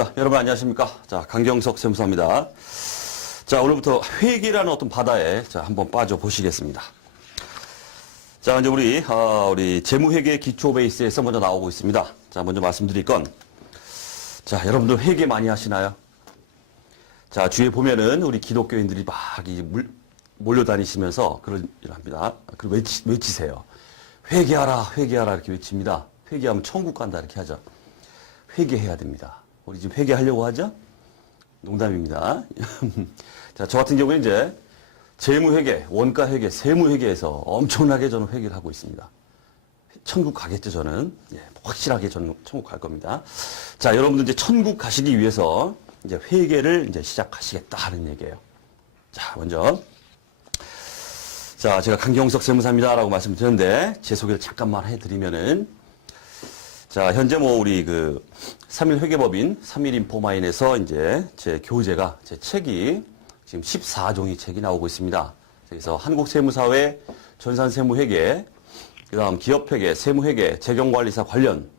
자, 여러분 안녕하십니까? 자, 강경석 세무사입니다. 자, 오늘부터 회계라는 어떤 바다에 자, 한번 빠져 보시겠습니다. 자, 이제 우리 재무회계 기초 베이스에서 먼저 나오고 있습니다. 자, 먼저 말씀드릴 건, 자, 여러분들 회계 많이 하시나요? 자, 주위에 보면은 우리 기독교인들이 막 몰려다니시면서 그런 일을 합니다. 그리고 외치세요. 회계하라, 회계하라 이렇게 외칩니다. 회계하면 천국 간다 이렇게 하죠. 회계해야 됩니다. 우리 지금 회계하려고 하죠? 농담입니다. 자, 저 같은 경우는 이제 재무회계, 원가회계, 세무회계에서 엄청나게 저는 회계를 하고 있습니다. 천국 가겠죠, 저는. 예, 확실하게 저는 천국 갈 겁니다. 자, 여러분들 이제 천국 가시기 위해서 이제 회계를 이제 시작하시겠다 하는 얘기예요. 자, 먼저. 자, 제가 강경석 세무사입니다라고 말씀드렸는데, 제 소개를 잠깐만 해드리면은, 자, 현재 우리 3일 회계법인 3일 인포마인에서 이제 제 교재가, 제 책이 지금 14종이 책이 나오고 있습니다. 그래서 한국세무사회, 전산세무회계, 그 다음 기업회계, 세무회계, 재경관리사 관련,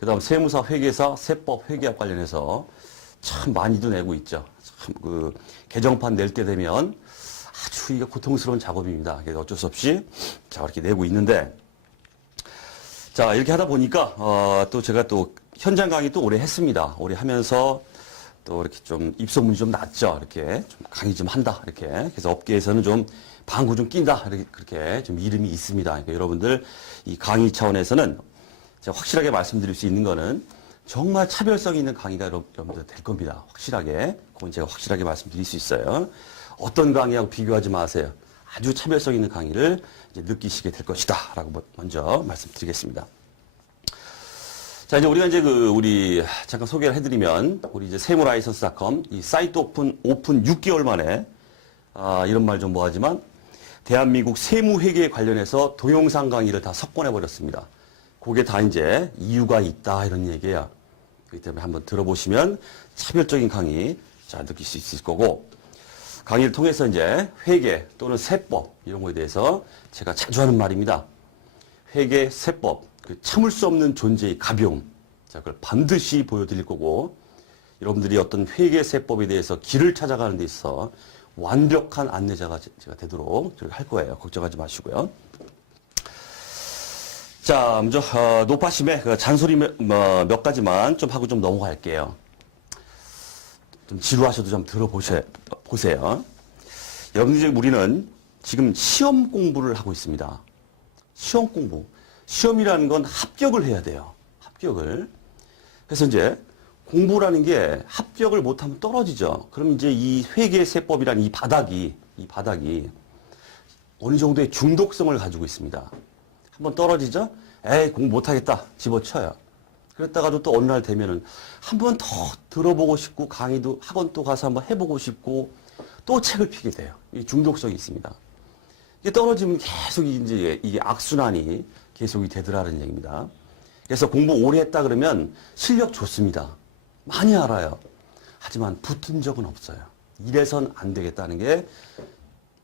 그 다음 세무사 회계사, 세법 회계학 관련해서 참 많이도 내고 있죠. 참 개정판 낼 때 되면 아주 이게 고통스러운 작업입니다. 그래서 어쩔 수 없이 자, 이렇게 내고 있는데, 자, 이렇게 하다 보니까, 또 제가 또 현장 강의 또 오래 했습니다. 오래 하면서 또 이렇게 좀 입소문이 좀 났죠. 이렇게 좀 강의 좀 한다. 이렇게. 그래서 업계에서는 좀 방구 좀 낀다. 이렇게 그렇게 좀 이름이 있습니다. 그러니까 여러분들 이 강의 차원에서는 제가 확실하게 말씀드릴 수 있는 거는 정말 차별성 있는 강의가 여러분들 될 겁니다. 확실하게. 그건 제가 확실하게 말씀드릴 수 있어요. 어떤 강의하고 비교하지 마세요. 아주 차별성 있는 강의를 이제 느끼시게 될 것이다. 라고 먼저 말씀드리겠습니다. 자, 이제 우리가 이제 잠깐 소개를 해드리면, 우리 이제 세무라이선스.com, 이 사이트 오픈 6개월 만에, 이런 말 좀 뭐하지만, 대한민국 세무회계에 관련해서 동영상 강의를 다 석권해버렸습니다. 그게 다 이제 이유가 있다. 이런 얘기야. 그렇기 때문에 한번 들어보시면 차별적인 강의, 자, 느낄 수 있을 거고, 강의를 통해서 이제 회계 또는 세법 이런 거에 대해서 제가 자주 하는 말입니다. 회계, 세법, 참을 수 없는 존재의 가벼움. 자, 그걸 반드시 보여드릴 거고, 여러분들이 어떤 회계, 세법에 대해서 길을 찾아가는 데 있어서 완벽한 안내자가 제가 되도록 할 거예요. 걱정하지 마시고요. 자, 먼저 노파심의 잔소리 몇 가지만 좀 하고 좀 넘어갈게요. 좀 지루하셔도 좀 들어보세요. 여러분들, 우리는 지금 시험 공부를 하고 있습니다. 시험 공부. 시험이라는 건 합격을 해야 돼요. 합격을. 그래서 이제 공부라는 게 합격을 못하면 떨어지죠. 그럼 이제 이 회계세법이라는 이 바닥이 어느 정도의 중독성을 가지고 있습니다. 한번 떨어지죠? 에이, 공부 못하겠다. 집어쳐요. 그랬다가도 또 어느 날 되면은 한 번 더 들어보고 싶고, 강의도 학원 또 가서 한번 해보고 싶고, 또 책을 피게 돼요. 이 중독성이 있습니다. 이게 떨어지면 계속 이제 이게 악순환이 계속이 되더라는 얘기입니다. 그래서 공부 오래 했다 그러면 실력 좋습니다. 많이 알아요. 하지만 붙은 적은 없어요. 이래선 안 되겠다는 게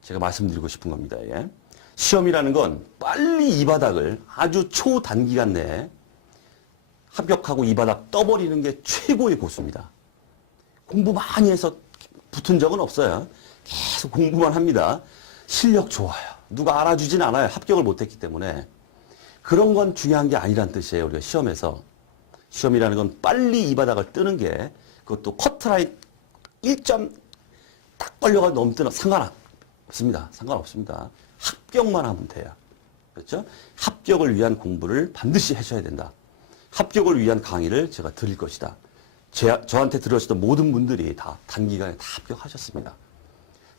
제가 말씀드리고 싶은 겁니다. 예. 시험이라는 건 빨리 이 바닥을 아주 초단기간 내에 합격하고 이 바닥 떠버리는 게 최고의 고수입니다. 공부 많이 해서 붙은 적은 없어요. 계속 공부만 합니다. 실력 좋아요. 누가 알아주진 않아요. 합격을 못했기 때문에. 그런 건 중요한 게 아니란 뜻이에요. 우리가 시험에서. 시험이라는 건 빨리 이 바닥을 뜨는 게, 그것도 커트라인 1점 딱 걸려가 넘뜨는 상관없습니다. 상관없습니다. 합격만 하면 돼요. 그렇죠? 합격을 위한 공부를 반드시 하셔야 된다. 합격을 위한 강의를 제가 드릴 것이다. 저한테 들으셨던 모든 분들이 다 단기간에 다 합격하셨습니다.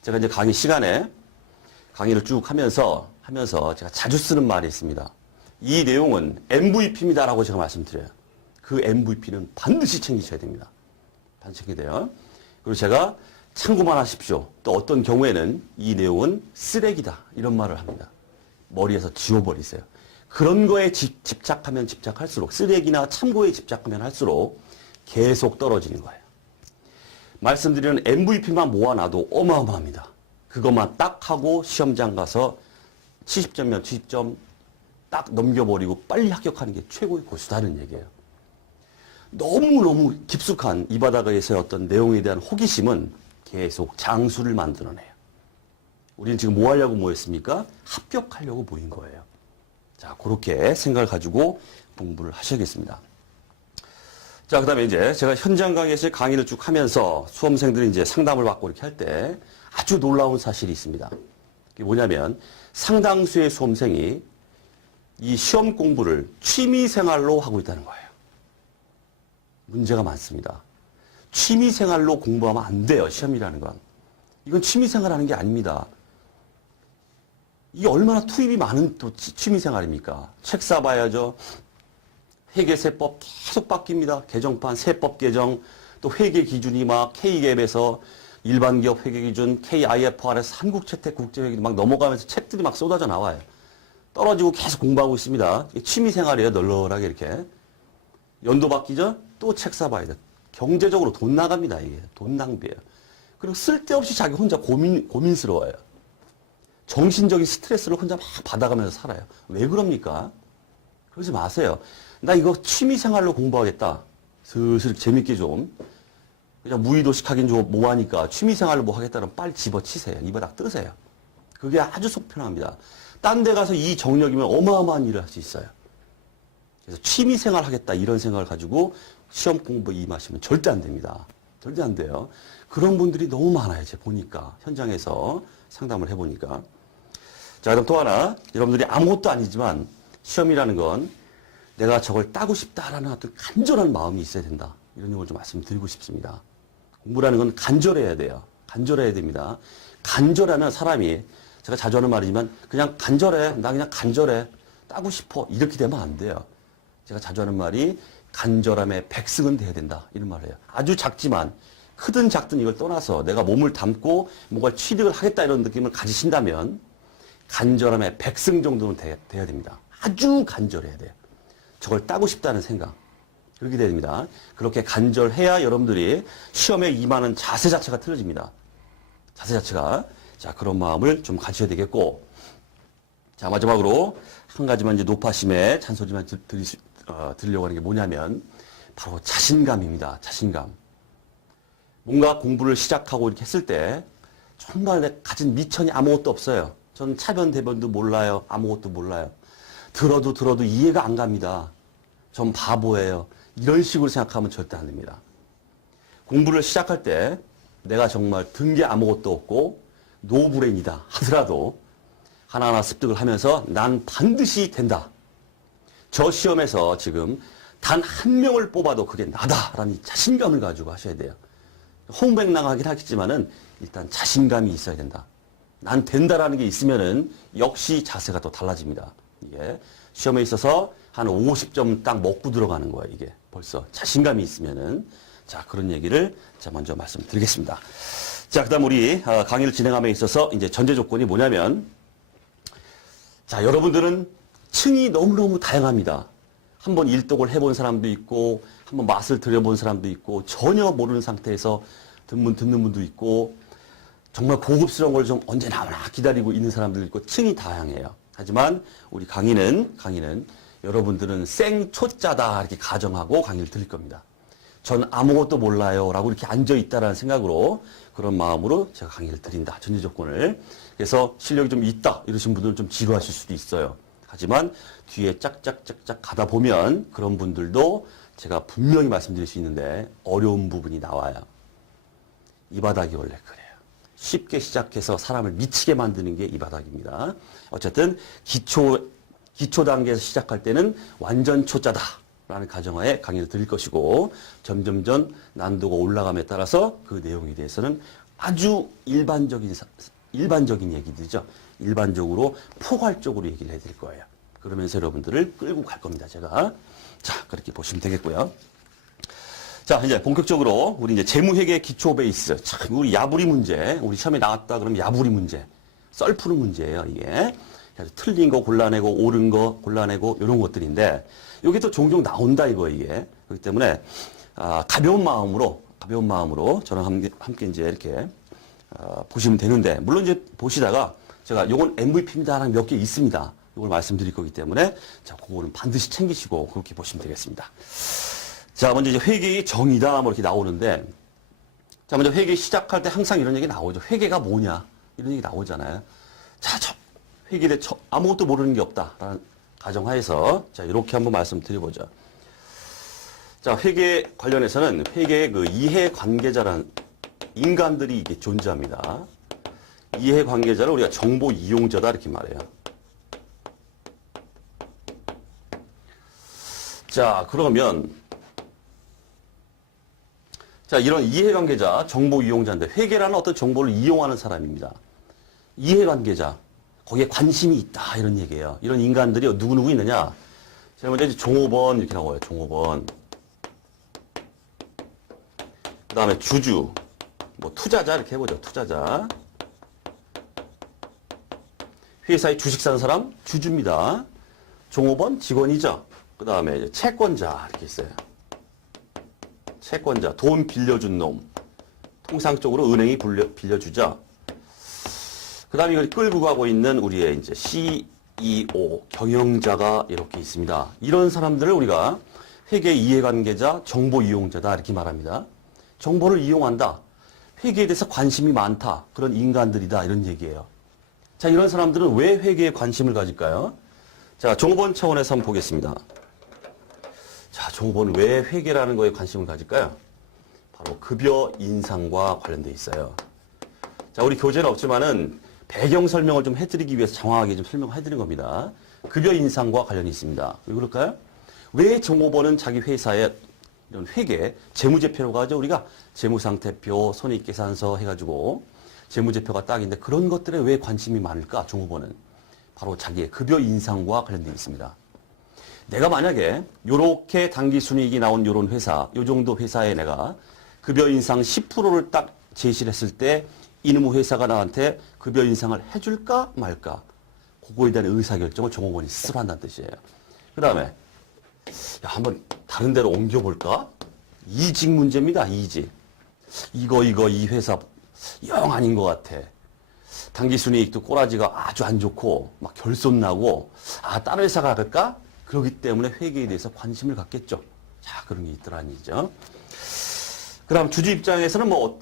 제가 이제 강의 시간에 강의를 쭉 하면서 제가 자주 쓰는 말이 있습니다. 이 내용은 MVP입니다라고 제가 말씀드려요. 그 MVP는 반드시 챙기셔야 됩니다. 반드시 챙겨야 돼요. 그리고 제가 참고만 하십시오. 또 어떤 경우에는 이 내용은 쓰레기다. 이런 말을 합니다. 머리에서 지워버리세요. 그런 거에 집착하면 집착할수록, 쓰레기나 참고에 집착하면 할수록 계속 떨어지는 거예요. 말씀드리는 MVP만 모아놔도 어마어마합니다. 그것만 딱 하고 시험장 가서 70점이면 70점 딱 넘겨버리고 빨리 합격하는 게 최고의 고수다는 얘기예요. 너무너무 깊숙한 이 바닥에서의 어떤 내용에 대한 호기심은 계속 장수를 만들어내요. 우리는 지금 뭐 하려고 모였습니까? 합격하려고 모인 거예요. 자, 그렇게 생각을 가지고 공부를 하셔야겠습니다. 자, 그 다음에 이제 제가 현장 강의에서 강의를 쭉 하면서 수험생들이 이제 상담을 받고 이렇게 할 때 아주 놀라운 사실이 있습니다. 그게 뭐냐면 상당수의 수험생이 이 시험 공부를 취미 생활로 하고 있다는 거예요. 문제가 많습니다. 취미 생활로 공부하면 안 돼요, 시험이라는 건. 이건 취미 생활 하는 게 아닙니다. 이게 얼마나 투입이 많은 또 취미 생활입니까? 책 사봐야죠. 회계세법 계속 바뀝니다. 개정판, 세법 개정, 또 회계 기준이 막 K갭에서 일반 기업 회계 기준, KIFRS, 한국채택 국제회계 막 넘어가면서 책들이 막 쏟아져 나와요. 떨어지고 계속 공부하고 있습니다. 취미 생활이에요, 널널하게 이렇게. 연도 바뀌죠? 또 책 사봐야 돼. 경제적으로 돈 나갑니다, 이게. 돈 낭비예요. 그리고 쓸데없이 자기 혼자 고민스러워요. 정신적인 스트레스를 혼자 막 받아가면서 살아요. 왜 그럽니까? 그러지 마세요. 나 이거 취미 생활로 공부하겠다. 슬슬 재밌게 좀. 그냥 무의도식 하긴 좀 뭐하니까 취미 생활로 뭐 하겠다면 빨리 집어치세요. 입에 딱 뜨세요. 그게 아주 속 편합니다. 딴 데 가서 이 정력이면 어마어마한 일을 할 수 있어요. 그래서 취미 생활 하겠다 이런 생각을 가지고 시험 공부에 임하시면 절대 안 됩니다. 절대 안 돼요. 그런 분들이 너무 많아요. 제가 보니까. 현장에서 상담을 해보니까. 자, 그럼 또 하나. 여러분들이 아무것도 아니지만 시험이라는 건 내가 저걸 따고 싶다라는 어떤 간절한 마음이 있어야 된다. 이런 걸 좀 말씀드리고 싶습니다. 공부라는 건 간절해야 돼요. 간절해야 됩니다. 간절하면 사람이 제가 자주 하는 말이지만 그냥 간절해. 나 그냥 간절해. 따고 싶어. 이렇게 되면 안 돼요. 제가 자주 하는 말이 간절함에 백승은 돼야 된다. 이런 말이에요. 아주 작지만 크든 작든 이걸 떠나서 내가 몸을 담고 뭔가 취득을 하겠다 이런 느낌을 가지신다면 간절함에 백승 정도는 돼야 됩니다. 아주 간절해야 돼요. 저걸 따고 싶다는 생각. 그렇게 돼야 됩니다. 그렇게 간절해야 여러분들이 시험에 임하는 자세 자체가 틀어집니다. 자세 자체가. 자, 그런 마음을 좀 가지셔야 되겠고. 자, 마지막으로 한 가지만 이제 노파심에 잔소리만 드리려고 하는 게 뭐냐면 바로 자신감입니다. 자신감. 뭔가 공부를 시작하고 이렇게 했을 때 정말 내 가진 미천이 아무것도 없어요. 저는 차변 대변도 몰라요. 아무것도 몰라요. 들어도 이해가 안 갑니다. 전 바보예요. 이런 식으로 생각하면 절대 안 됩니다. 공부를 시작할 때 내가 정말 든 게 아무것도 없고 노브레인이다 하더라도 하나하나 습득을 하면서 난 반드시 된다. 저 시험에서 지금 단 한 명을 뽑아도 그게 나다라는 자신감을 가지고 하셔야 돼요. 홍백랑하긴 하겠지만은 일단 자신감이 있어야 된다. 난 된다라는 게 있으면은 역시 자세가 또 달라집니다. 이게 시험에 있어서 한 50점 딱 먹고 들어가는 거예요. 이게 벌써 자신감이 있으면은. 자, 그런 얘기를 자 먼저 말씀드리겠습니다. 자, 그다음 우리 강의를 진행함에 있어서 이제 전제 조건이 뭐냐면, 자, 여러분들은 층이 너무너무 다양합니다. 한번 일독을 해본 사람도 있고, 한번 맛을 들여본 사람도 있고, 전혀 모르는 상태에서 듣는 분도 있고, 정말 고급스러운 걸 좀 언제 나오나 기다리고 있는 사람들도 있고, 층이 다양해요. 하지만 우리 강의는 여러분들은 생초짜다 이렇게 가정하고 강의를 드릴 겁니다. 전 아무것도 몰라요 라고 이렇게 앉아있다라는 생각으로 그런 마음으로 제가 강의를 드린다. 전제 조건을. 그래서 실력이 좀 있다 이러신 분들은 좀 지루하실 수도 있어요. 하지만 뒤에 짝짝짝짝 가다 보면 그런 분들도 제가 분명히 말씀드릴 수 있는데 어려운 부분이 나와요. 이 바닥이 원래 그래요. 쉽게 시작해서 사람을 미치게 만드는 게 이 바닥입니다. 어쨌든 기초 단계에서 시작할 때는 완전 초짜다라는 가정하에 강의를 드릴 것이고 점점점 난도가 올라감에 따라서 그 내용에 대해서는 아주 일반적인 얘기들이죠. 일반적으로 포괄적으로 얘기를 해드릴 거예요. 그러면서 여러분들을 끌고 갈 겁니다. 제가. 자, 그렇게 보시면 되겠고요. 자, 이제 본격적으로 우리 이제 재무회계 기초 베이스. 참, 우리 야부리 문제. 우리 시험에 나왔다 그러면 야부리 문제. 썰 푸는 문제예요, 이게. 그래서 틀린 거 골라내고 옳은 거 골라내고 이런 것들인데 이게 또 종종 나온다 이거 이게. 그렇기 때문에 가벼운 마음으로 저랑 함께 이제 이렇게 보시면 되는데 물론 이제 보시다가 제가 요건 MVP입니다라는 몇 개 있습니다. 이걸 말씀드릴 거기 때문에 자, 그거는 반드시 챙기시고 그렇게 보시면 되겠습니다. 자, 먼저 이제 회계의 정의다, 뭐 이렇게 나오는데, 자, 먼저 회계 시작할 때 항상 이런 얘기 나오죠. 회계가 뭐냐? 이런 얘기 나오잖아요. 자, 회계에 대해 아무것도 모르는 게 없다라는 가정하에서, 자, 이렇게 한번 말씀드려보죠. 자, 회계 관련해서는 회계의 그 이해관계자라는 인간들이 이게 존재합니다. 이해관계자를 우리가 정보 이용자다 이렇게 말해요. 자, 그러면 자, 이런 이해관계자, 정보 이용자인데 회계라는 어떤 정보를 이용하는 사람입니다. 이해관계자, 거기에 관심이 있다 이런 얘기예요. 이런 인간들이 누구누구 있느냐? 제일 먼저 이제 종업원 이렇게 나와요. 종업원. 그 다음에 주주, 뭐 투자자 이렇게 해보죠. 투자자. 회사에 주식 사는 사람 주주입니다. 종업원 직원이죠. 그 다음에 채권자 이렇게 있어요. 채권자, 돈 빌려준 놈. 통상적으로 은행이 빌려주죠. 그 다음에 이걸 끌고 가고 있는 우리의 이제 CEO, 경영자가 이렇게 있습니다. 이런 사람들을 우리가 회계 이해관계자, 정보 이용자다 이렇게 말합니다. 정보를 이용한다. 회계에 대해서 관심이 많다. 그런 인간들이다. 이런 얘기예요. 자, 이런 사람들은 왜 회계에 관심을 가질까요? 자, 종업원 차원에서 한번 보겠습니다. 자, 종업원은 왜 회계라는 거에 관심을 가질까요? 바로 급여 인상과 관련돼 있어요. 자, 우리 교재는 없지만은 배경 설명을 좀 해드리기 위해서 정확하게 좀 설명을 해드린 겁니다. 급여 인상과 관련이 있습니다. 왜 그럴까요? 왜 종업원은 자기 회사에 이런 회계, 재무제표라고 하죠. 우리가 재무상태표, 손익계산서 해가지고 재무제표가 딱인데 그런 것들에 왜 관심이 많을까? 종업원은 바로 자기의 급여 인상과 관련되어 있습니다. 내가 만약에 요렇게 당기순이익이 나온 요런 회사, 요 정도 회사에 내가 급여 인상 10%를 딱 제시를 했을 때 이놈의 회사가 나한테 급여 인상을 해줄까 말까? 그거에 대한 의사결정을 종업원이 스스로 한다는 뜻이에요. 그 다음에 야, 한번 다른 데로 옮겨볼까? 이직 문제입니다. 이직. 이 회사 영 아닌 것 같아. 당기순이익도 꼬라지가 아주 안 좋고 막 결손나고 다른 회사가 갈까? 그렇기 때문에 회계에 대해서 관심을 갖겠죠. 자, 그런 게 있더라는 얘기죠. 그 다음 주주 입장에서는 뭐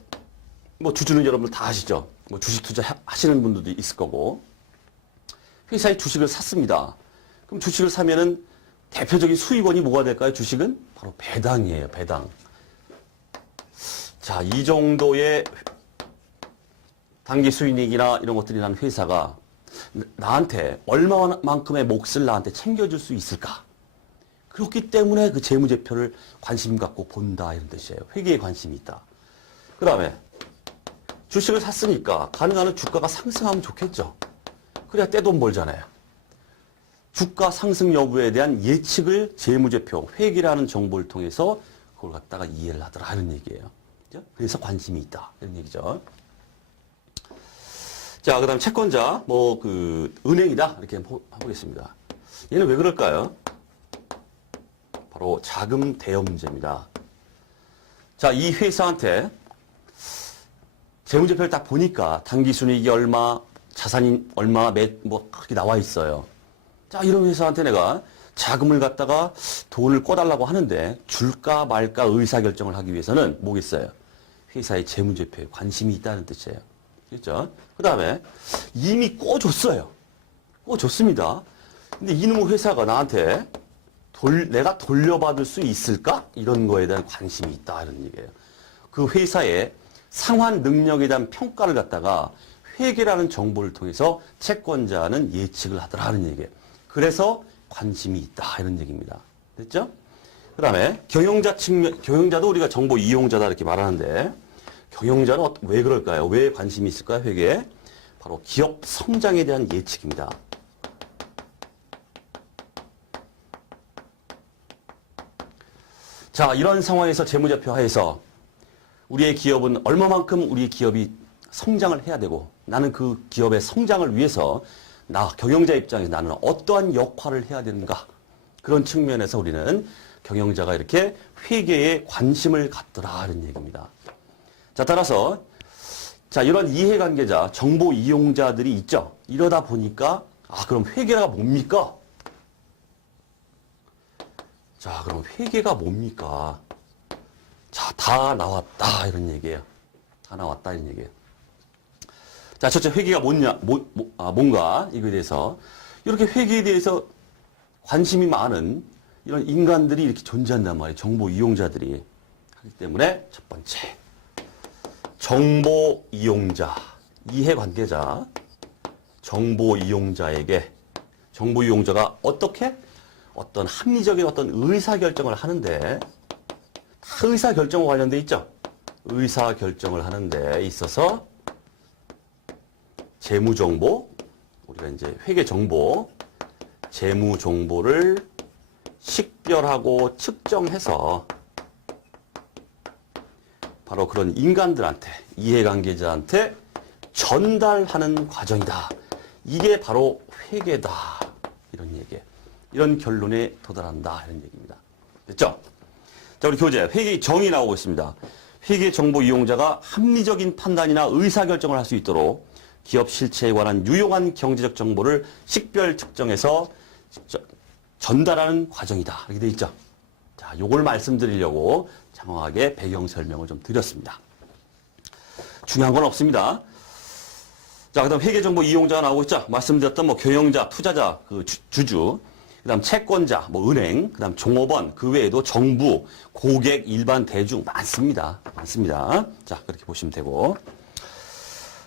주주는 여러분들 다 아시죠? 뭐 주식 투자 하시는 분들도 있을 거고. 회사에 주식을 샀습니다. 그럼 주식을 사면은 대표적인 수익원이 뭐가 될까요? 주식은 바로 배당이에요. 배당. 자, 이 정도의 당기 수익이나 이런 것들이 나는 회사가 나한테 얼마만큼의 몫을 나한테 챙겨줄 수 있을까? 그렇기 때문에 그 재무제표를 관심 갖고 본다 이런 뜻이에요. 회계에 관심이 있다. 그 다음에 주식을 샀으니까 가능한 주가가 상승하면 좋겠죠. 그래야 떼돈 벌잖아요. 주가 상승 여부에 대한 예측을 재무제표, 회계라는 정보를 통해서 그걸 갖다가 이해를 하더라 이런 얘기예요. 그죠? 그래서 관심이 있다 이런 얘기죠. 자, 그 다음 채권자, 은행이다 이렇게 한번 해보겠습니다. 얘는 왜 그럴까요? 바로 자금 대여문제입니다. 자, 이 회사한테 재무제표를 딱 보니까 당기순이익이 얼마, 자산이 얼마, 그렇게 나와 있어요. 자, 이런 회사한테 내가 자금을 갖다가 돈을 꿔달라고 하는데 줄까 말까 의사결정을 하기 위해서는 뭐겠어요? 회사의 재무제표에 관심이 있다는 뜻이에요. 그렇죠? 그 다음에 이미 꿔줬어요. 꿔줬습니다. 근데 이놈의 회사가 나한테 내가 돌려받을 수 있을까? 이런 거에 대한 관심이 있다. 이런 얘기예요. 그 회사의 상환 능력에 대한 평가를 갖다가 회계라는 정보를 통해서 채권자는 예측을 하더라는 얘기예요. 그래서 관심이 있다. 이런 얘기입니다. 됐죠? 그 다음에 경영자도 우리가 정보 이용자다 이렇게 말하는데 경영자는 왜 그럴까요? 왜 관심이 있을까요? 회계에? 바로 기업 성장에 대한 예측입니다. 자, 이런 상황에서 재무제표 하에서 우리의 기업은 얼마만큼 우리의 기업이 성장을 해야 되고 나는 그 기업의 성장을 위해서 경영자 입장에서 나는 어떠한 역할을 해야 되는가 그런 측면에서 우리는 경영자가 이렇게 회계에 관심을 갖더라 이런 얘기입니다. 자, 따라서 자, 이런 이해관계자, 정보 이용자들이 있죠. 이러다 보니까 그럼 회계가 뭡니까? 자, 그럼 회계가 뭡니까? 다 나왔다 이런 얘기예요. 다 나왔다 이런 얘기예요. 자, 첫째 회계가 뭔가 이거에 대해서 이렇게 회계에 대해서 관심이 많은 이런 인간들이 이렇게 존재한단 말이에요. 정보 이용자들이. 하기 때문에 첫 번째 정보 이용자, 이해관계자, 정보 이용자에게 정보 이용자가 어떻게 어떤 합리적인 어떤 의사결정을 하는데 다 의사결정과 관련돼 있죠. 의사결정을 하는 데 있어서 재무정보, 우리가 이제 회계정보, 재무정보를 식별하고 측정해서 바로 그런 인간들한테, 이해관계자한테 전달하는 과정이다. 이게 바로 회계다. 이런 얘기예요. 이런 결론에 도달한다. 이런 얘기입니다. 됐죠? 자, 우리 교재, 회계 정의 나오고 있습니다. 회계 정보 이용자가 합리적인 판단이나 의사결정을 할 수 있도록 기업 실체에 관한 유용한 경제적 정보를 식별 측정해서 전달하는 과정이다. 이렇게 돼 있죠. 자, 요걸 말씀드리려고 장황하게 배경 설명을 좀 드렸습니다. 중요한 건 없습니다. 자, 그 다음 회계정보 이용자가 나오고 있죠. 말씀드렸던 뭐 경영자, 투자자, 그 주주, 그 다음 채권자, 뭐 은행, 그 다음 종업원, 그 외에도 정부, 고객, 일반 대중 많습니다. 많습니다. 자, 그렇게 보시면 되고.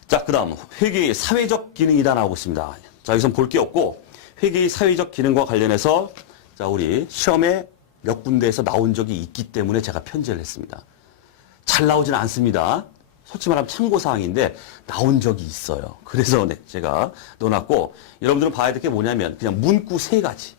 자, 그 다음 회계의 사회적 기능이다 나오고 있습니다. 자, 여기서 볼 게 없고 회계의 사회적 기능과 관련해서 자, 우리 시험에 몇 군데에서 나온 적이 있기 때문에 제가 편제를 했습니다. 잘 나오진 않습니다. 솔직히 말하면 참고사항인데 나온 적이 있어요. 그래서 네, 제가 넣어놨고 여러분들은 봐야 될 게 뭐냐면 그냥 문구 세 가지.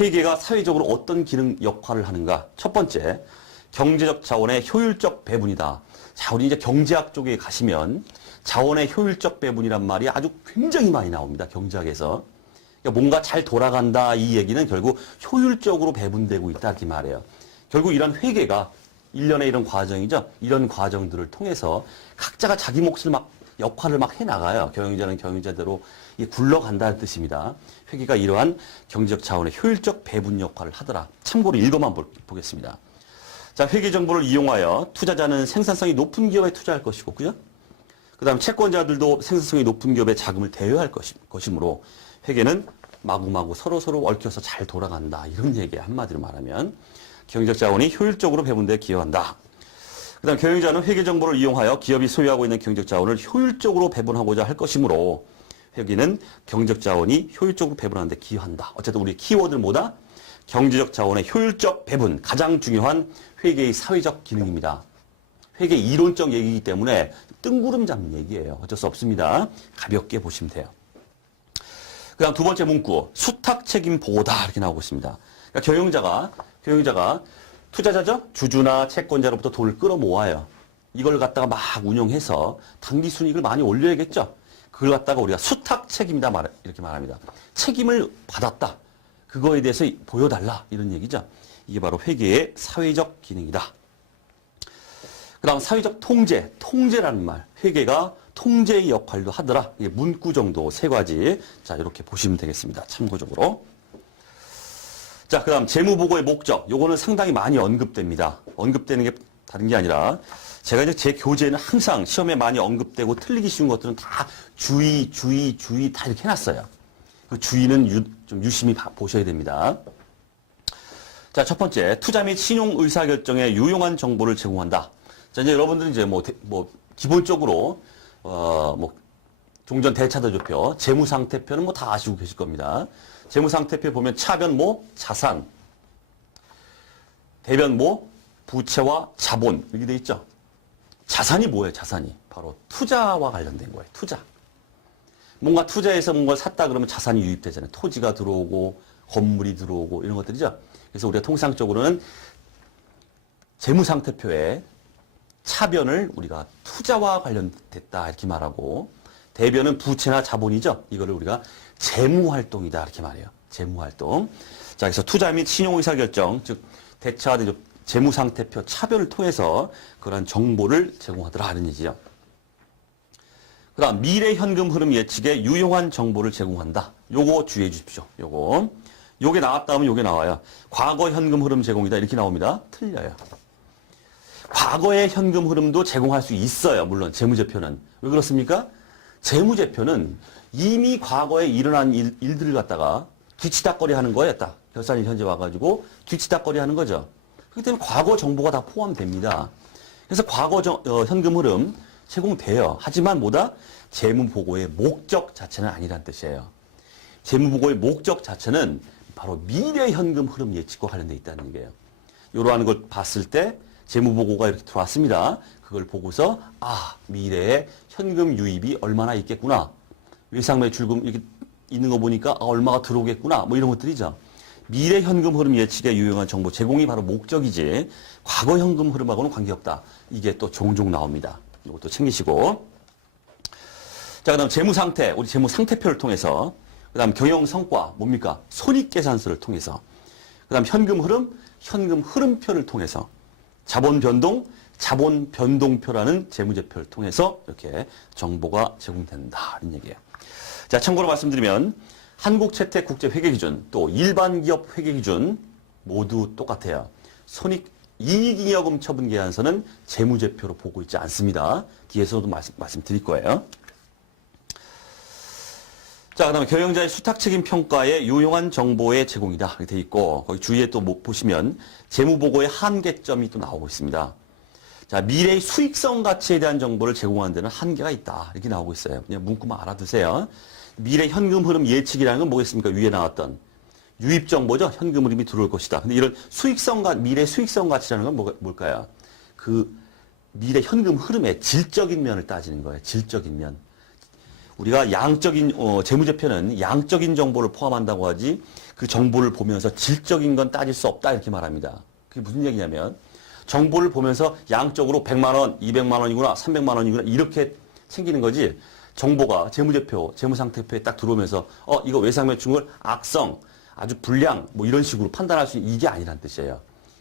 회계가 사회적으로 어떤 기능 역할을 하는가. 첫 번째, 경제적 자원의 효율적 배분이다. 자, 우리 이제 경제학 쪽에 가시면 자원의 효율적 배분이란 말이 아주 굉장히 많이 나옵니다. 경제학에서. 그러니까 뭔가 잘 돌아간다 이 얘기는 결국 효율적으로 배분되고 있다 이렇게 말해요. 결국 이런 회계가 일련의 이런 과정이죠. 이런 과정들을 통해서 각자가 자기 몫을 막 역할을 막 해나가요. 경영자는 경영자대로 굴러간다는 뜻입니다. 회계가 이러한 경제적 자원의 효율적 배분 역할을 하더라. 참고로 읽어만 보겠습니다. 자, 회계 정보를 이용하여 투자자는 생산성이 높은 기업에 투자할 것이고, 그죠? 그 다음 채권자들도 생산성이 높은 기업에 자금을 대여할 것이므로 회계는 마구마구 서로서로 얽혀서 잘 돌아간다. 이런 얘기예요. 한마디로 말하면. 경제적 자원이 효율적으로 배분돼 기여한다. 그 다음 경영자는 회계 정보를 이용하여 기업이 소유하고 있는 경제적 자원을 효율적으로 배분하고자 할 것이므로 회계는 경제적 자원이 효율적으로 배분하는 데 기여한다. 어쨌든 우리 키워드는 뭐다? 경제적 자원의 효율적 배분, 가장 중요한 회계의 사회적 기능입니다. 회계 이론적 얘기이기 때문에 뜬구름 잡는 얘기예요. 어쩔 수 없습니다. 가볍게 보시면 돼요. 그 다음 두 번째 문구, 수탁 책임 보호다 이렇게 나오고 있습니다. 그러니까 경영자가 투자자죠? 주주나 채권자로부터 돈을 끌어모아요. 이걸 갖다가 막 운용해서 당기 순이익을 많이 올려야겠죠? 그걸 갖다가 우리가 수탁 책임이다 이렇게 말합니다. 책임을 받았다. 그거에 대해서 보여달라 이런 얘기죠. 이게 바로 회계의 사회적 기능이다. 그 다음 사회적 통제, 통제라는 말. 회계가 통제의 역할도 하더라. 이게 문구 정도 세 가지. 자, 이렇게 보시면 되겠습니다. 참고적으로. 자, 그 다음 재무보고의 목적. 요거는 상당히 많이 언급됩니다. 언급되는 게 다른 게 아니라 제가 이제 제 교재는 항상 시험에 많이 언급되고 틀리기 쉬운 것들은 다 주의 다 이렇게 해놨어요. 그 주의는 좀 유심히 보셔야 됩니다. 자, 첫 번째, 투자 및 신용 의사결정에 유용한 정보를 제공한다. 자, 이제 여러분들은 이제 기본적으로, 종전 대차대조표, 재무상태표는 다 아시고 계실 겁니다. 재무상태표 보면 차변 자산, 대변 부채와 자본, 이렇게 돼 있죠. 자산이 뭐예요, 자산이? 바로 투자와 관련된 거예요, 투자. 뭔가 투자해서 뭔가를 샀다 그러면 자산이 유입되잖아요. 토지가 들어오고, 건물이 들어오고, 이런 것들이죠. 그래서 우리가 통상적으로는 재무상태표에 차변을 우리가 투자와 관련됐다 이렇게 말하고 대변은 부채나 자본이죠. 이거를 우리가 재무활동이다 이렇게 말해요. 재무활동. 자, 그래서 투자 및 신용의사결정, 즉 대차 재무상태표 차변을 통해서 그러한 정보를 제공하더라 하는 얘기죠. 그 다음 미래 현금 흐름 예측에 유용한 정보를 제공한다. 요거 주의해 주십시오. 요게 나왔다 하면 요게 나와요. 과거 현금 흐름 제공이다 이렇게 나옵니다. 틀려요. 과거의 현금 흐름도 제공할 수 있어요. 물론 재무제표는. 왜 그렇습니까? 재무제표는 이미 과거에 일어난 일들을 갖다가 뒤치다꺼리 하는 거예요. 딱 결산이 현재 와가지고 뒤치다꺼리 하는 거죠. 그렇기 때문에 과거 정보가 다 포함됩니다. 그래서 과거 현금 흐름 제공돼요. 하지만 뭐다? 재무보고의 목적 자체는 아니란 뜻이에요. 재무보고의 목적 자체는 바로 미래 현금 흐름 예측과 관련돼 있다는 얘기예요. 이러한 걸 봤을 때 재무보고가 이렇게 들어왔습니다. 그걸 보고서 미래에 현금 유입이 얼마나 있겠구나. 외상매출금 이렇게 있는 거 보니까 얼마가 들어오겠구나. 뭐 이런 것들이죠. 미래 현금 흐름 예측에 유용한 정보 제공이 바로 목적이지 과거 현금 흐름하고는 관계없다. 이게 또 종종 나옵니다. 이것도 챙기시고. 자, 그다음 재무 상태, 우리 재무 상태표를 통해서, 그다음 경영 성과 뭡니까? 손익계산서를 통해서, 그다음 현금 흐름, 현금 흐름표를 통해서, 자본 변동, 자본 변동표라는 재무제표를 통해서 이렇게 정보가 제공된다 이런 얘기예요. 자, 참고로 말씀드리면 한국채택국제회계기준 또 일반기업 회계기준 모두 똑같아요. 이익잉여금 처분계산서는 재무제표로 보고 있지 않습니다. 뒤에서도 말씀드릴 거예요. 자, 그 다음에 경영자의 수탁책임 평가에 유용한 정보의 제공이다. 이렇게 돼 있고, 거기 주위에 또 보시면 재무보고의 한계점이 또 나오고 있습니다. 자, 미래의 수익성 가치에 대한 정보를 제공하는 데는 한계가 있다. 이렇게 나오고 있어요. 그냥 문구만 알아두세요. 미래 현금 흐름 예측이라는 건 뭐겠습니까? 위에 나왔던 유입 정보죠. 현금 흐름이 들어올 것이다. 근데 이런 미래 수익성 가치라는 건 뭘까요? 그 미래 현금 흐름의 질적인 면을 따지는 거예요. 질적인 면. 우리가 양적인 재무제표는 양적인 정보를 포함한다고 하지 그 정보를 보면서 질적인 건 따질 수 없다 이렇게 말합니다. 그게 무슨 얘기냐면 정보를 보면서 양적으로 100만 원, 200만 원이구나, 300만 원이구나 이렇게 챙기는 거지. 정보가 재무제표, 재무상태표에 딱 들어오면서 이거 외상매출을 악성, 아주 불량 뭐 이런 식으로 판단할 수 있는 이게 아니란 뜻이에요.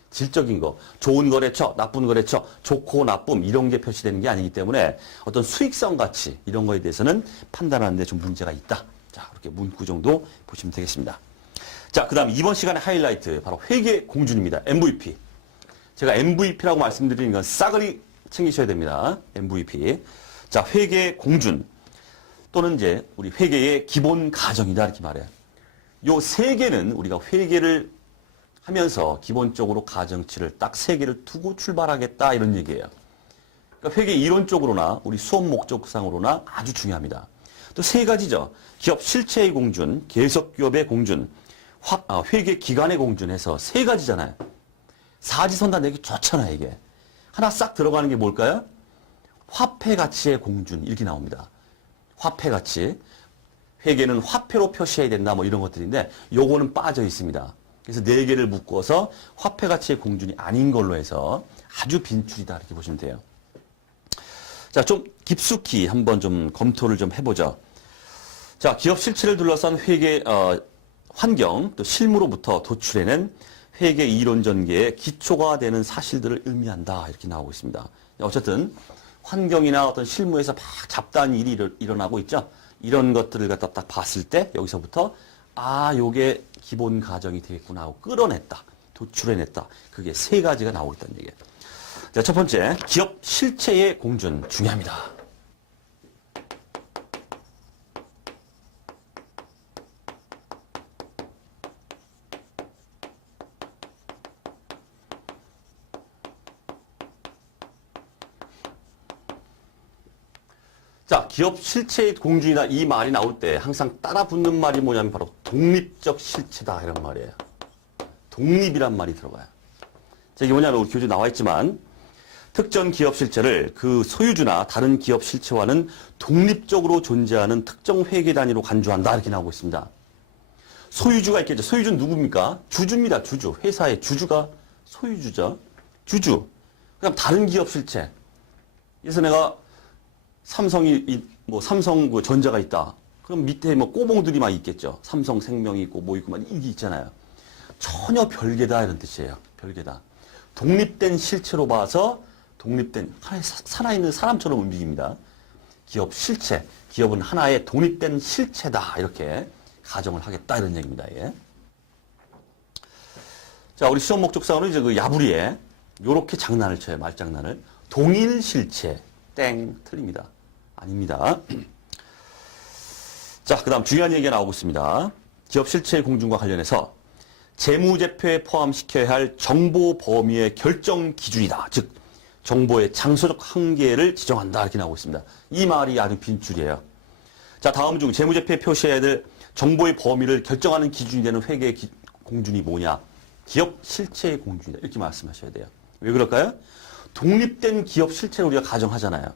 질적인 거, 좋은 거래처, 나쁜 거래처, 좋고 나쁨 이런 게 표시되는 게 아니기 때문에 어떤 수익성 가치 이런 거에 대해서는 판단하는 데 좀 문제가 있다. 자, 이렇게 문구 정도 보시면 되겠습니다. 자, 그다음 이번 시간의 하이라이트 바로 회계 공준입니다. MVP. 제가 MVP라고 말씀드리는 건 싸그리 챙기셔야 됩니다. MVP. 자, 회계 공준 또는 이제 우리 회계의 기본 가정이다 이렇게 말해요. 요 세 개는 우리가 회계를 하면서 기본적으로 가정치를 딱 세 개를 두고 출발하겠다 이런 얘기예요. 그러니까 회계 이론적으로나 우리 수업 목적상으로나 아주 중요합니다. 또 세 가지죠. 기업 실체의 공준, 계속기업의 공준, 회계 기간의 공준 해서 세 가지잖아요. 사지선다 내기 좋잖아요, 이게. 하나 싹 들어가는 게 뭘까요? 화폐 가치의 공준 이렇게 나옵니다. 화폐 가치. 회계는 화폐로 표시해야 된다 뭐 이런 것들인데 요거는 빠져 있습니다. 그래서 네 개를 묶어서 화폐 가치의 공준이 아닌 걸로 해서 아주 빈출이다 이렇게 보시면 돼요. 자, 좀 깊숙이 한번 좀 검토를 좀 해보죠. 자, 기업 실체를 둘러싼 회계 환경 또 실무로부터 도출해낸 회계 이론 전개의 기초가 되는 사실들을 의미한다 이렇게 나오고 있습니다. 어쨌든 환경이나 어떤 실무에서 막 잡다한 일이 일어나고 있죠. 이런 것들을 갖다 딱 봤을 때 여기서부터 요게 기본 가정이 되겠구나 하고 끌어냈다. 도출해냈다. 그게 세 가지가 나오고 있다는 얘기예요. 자, 첫 번째, 기업 실체의 공준 중요합니다. 자, 기업 실체의 공준이다 이 말이 나올 때 항상 따라 붙는 말이 뭐냐면 바로 독립적 실체다 이런 말이에요. 독립이란 말이 들어가요. 자, 이게 뭐냐면 우리 교재 나와 있지만 특정 기업 실체를 그 소유주나 다른 기업 실체와는 독립적으로 존재하는 특정 회계 단위로 간주한다 이렇게 나오고 있습니다. 소유주가 있겠죠. 소유주는 누굽니까? 주주입니다. 주주. 회사의 주주가 소유주죠. 주주. 그다음 다른 기업 실체. 그래서 내가 삼성 그 전자가 있다. 그럼 밑에 뭐 꼬봉들이 막 있겠죠. 삼성생명이 있고 뭐 있고 막 이게 있잖아요. 전혀 별개다 이런 뜻이에요. 별개다. 독립된 실체로 봐서 독립된 하나의 살아있는 사람처럼 움직입니다. 기업 실체. 기업은 하나의 독립된 실체다. 이렇게 가정을 하겠다 이런 얘기입니다. 예. 자, 우리 시험 목적상으로 이제 그 야부리에 요렇게 장난을 쳐요. 말장난을. 동일 실체. 땡. 틀립니다. 아닙니다. 자, 그 다음 중요한 얘기가 나오고 있습니다. 기업 실체의 공준과 관련해서 재무제표에 포함시켜야 할 정보 범위의 결정 기준이다. 즉, 정보의 장소적 한계를 지정한다. 이렇게 나오고 있습니다. 이 말이 아주 빈줄이에요. 자, 다음 중 재무제표에 표시해야 될 정보의 범위를 결정하는 기준이 되는 회계 공준이 뭐냐? 기업 실체의 공준이다. 이렇게 말씀하셔야 돼요. 왜 그럴까요? 독립된 기업 실체를 우리가 가정하잖아요.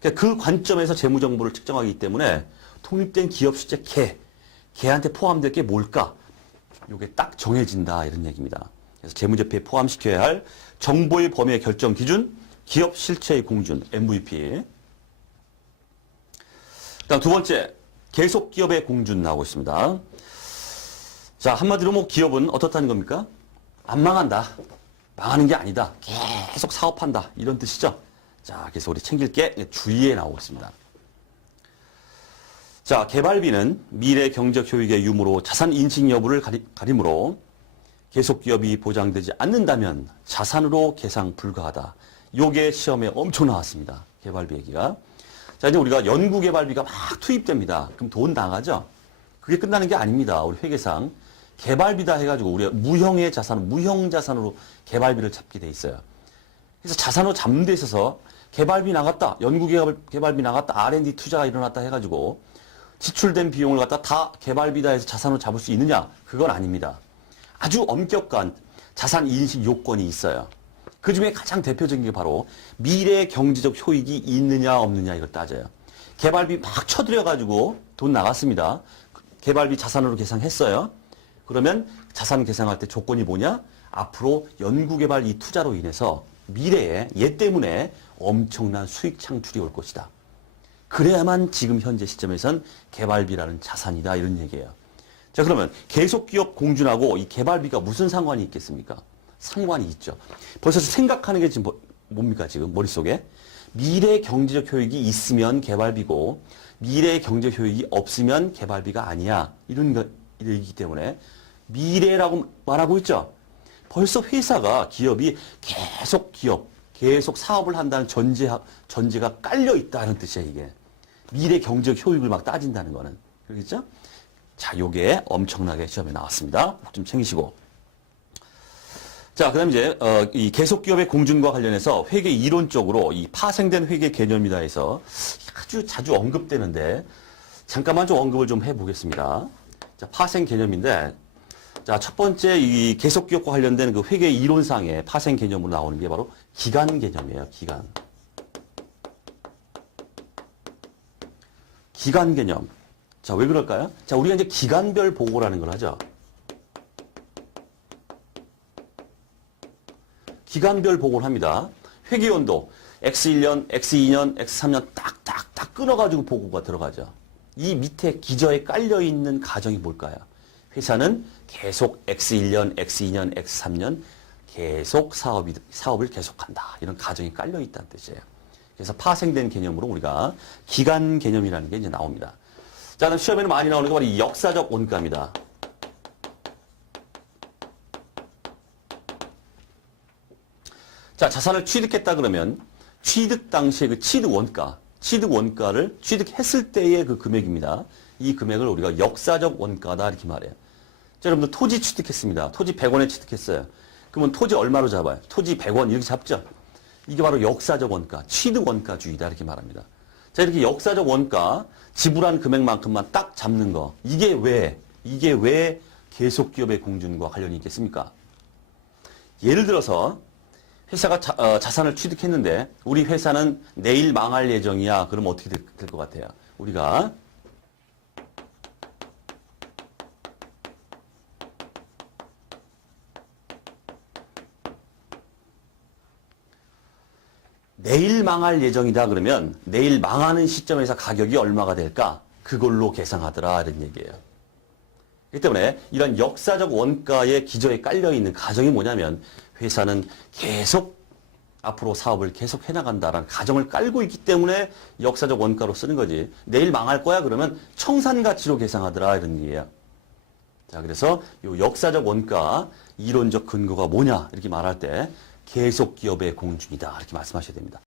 그러니까 그 관점에서 재무정보를 측정하기 때문에 독립된 기업 실체 걔한테 포함될 게 뭘까? 이게 딱 정해진다 이런 얘기입니다. 그래서 재무제표에 포함시켜야 할 정보의 범위의 결정 기준, 기업 실체의 공준, MVP. 다음 두 번째, 계속 기업의 공준 나오고 있습니다. 자, 한마디로 뭐 기업은 어떻다는 겁니까? 안 망한다. 망하는 게 아니다. 계속 사업한다. 이런 뜻이죠. 자, 그래서 우리 챙길 게 주의에 나오고 있습니다. 자, 개발비는 미래 경제적 효익의 유무로 자산 인식 여부를 가리므로 계속 기업이 보장되지 않는다면 자산으로 계상 불가하다. 요게 시험에 엄청 나왔습니다. 개발비 얘기가. 자, 이제 우리가 연구 개발비가 막 투입됩니다. 그럼 돈 나가죠? 그게 끝나는 게 아닙니다. 우리 회계상. 개발비다 해가지고 우리가 무형 자산으로 개발비를 잡게 돼 있어요. 그래서 자산으로 잡는 데 있어서 개발비 나갔다, 연구 개발비 나갔다, R&D 투자가 일어났다 해가지고 지출된 비용을 갖다 다 개발비다 해서 자산으로 잡을 수 있느냐? 그건 아닙니다. 아주 엄격한 자산 인식 요건이 있어요. 그 중에 가장 대표적인 게 바로 미래 경제적 효익이 있느냐 없느냐 이걸 따져요. 개발비 막 쳐들여가지고 돈 나갔습니다. 개발비 자산으로 계상했어요. 그러면 자산 계상할 때 조건이 뭐냐? 앞으로 연구개발 이 투자로 인해서 미래에 얘 때문에 엄청난 수익 창출이 올 것이다. 그래야만 지금 현재 시점에선 개발비라는 자산이다 이런 얘기예요. 자, 그러면 계속기업 공준하고 이 개발비가 무슨 상관이 있겠습니까? 상관이 있죠. 벌써 생각하는 게 지금 뭡니까 지금 머릿속에? 미래 경제적 효익이 있으면 개발비고 미래 경제적 효익이 없으면 개발비가 아니야. 이런 얘기이기 때문에 미래라고 말하고 있죠. 벌써 회사가 기업이 계속 사업을 한다는 전제가 깔려 있다는 뜻이야 이게. 미래 경제적 효익을 막 따진다는 거는. 그렇겠죠? 자, 요게 엄청나게 시험에 나왔습니다. 꼭 좀 챙기시고. 자, 그 다음 이제, 이 계속기업의 공준과 관련해서 회계 이론적으로 이 파생된 회계 개념이다 해서 아주 자주 언급되는데, 잠깐만 좀 언급을 좀 해보겠습니다. 자, 파생 개념인데, 자, 첫 번째 이 계속기업과 관련된 그 회계 이론상의 파생 개념으로 나오는 게 바로 기간 개념이에요, 기간. 기간 개념. 자, 왜 그럴까요? 자, 우리가 이제 기간별 보고라는 걸 하죠. 기간별 보고를 합니다. 회계연도 X1년, X2년, X3년 딱딱딱 끊어가지고 보고가 들어가죠. 이 밑에 기저에 깔려있는 가정이 뭘까요? 회사는 계속 X1년, X2년, X3년 계속 사업을 계속한다. 이런 가정이 깔려있다는 뜻이에요. 그래서 파생된 개념으로 우리가 기간 개념이라는 게 이제 나옵니다. 자, 그럼 시험에는 많이 나오는 게 바로 이 역사적 원가입니다. 자, 자산을 취득했다 그러면 취득 당시의 그 취득 원가를 취득했을 때의 그 금액입니다. 이 금액을 우리가 역사적 원가다 이렇게 말해요. 자, 여러분들 토지 취득했습니다. 토지 100원에 취득했어요. 그러면 토지 얼마로 잡아요? 토지 100원 이렇게 잡죠. 이게 바로 역사적 원가, 취득 원가주의다 이렇게 말합니다. 자, 이렇게 역사적 원가, 지불한 금액만큼만 딱 잡는 거. 이게 왜 계속기업의 공준과 관련이 있겠습니까? 예를 들어서 회사가 자산을 취득했는데 우리 회사는 내일 망할 예정이야. 그럼 어떻게 될 것 같아요? 우리가 내일 망할 예정이다 그러면 내일 망하는 시점에서 가격이 얼마가 될까? 그걸로 계상하더라 이런 얘기예요. 그렇기 때문에 이런 역사적 원가의 기저에 깔려있는 가정이 뭐냐면 회사는 계속 앞으로 사업을 계속 해나간다라는 가정을 깔고 있기 때문에 역사적 원가로 쓰는 거지. 내일 망할 거야 그러면 청산가치로 계상하더라 이런 얘기예요. 자, 그래서 이 역사적 원가 이론적 근거가 뭐냐 이렇게 말할 때 계속 기업에 공중이다. 이렇게 말씀하셔야 됩니다.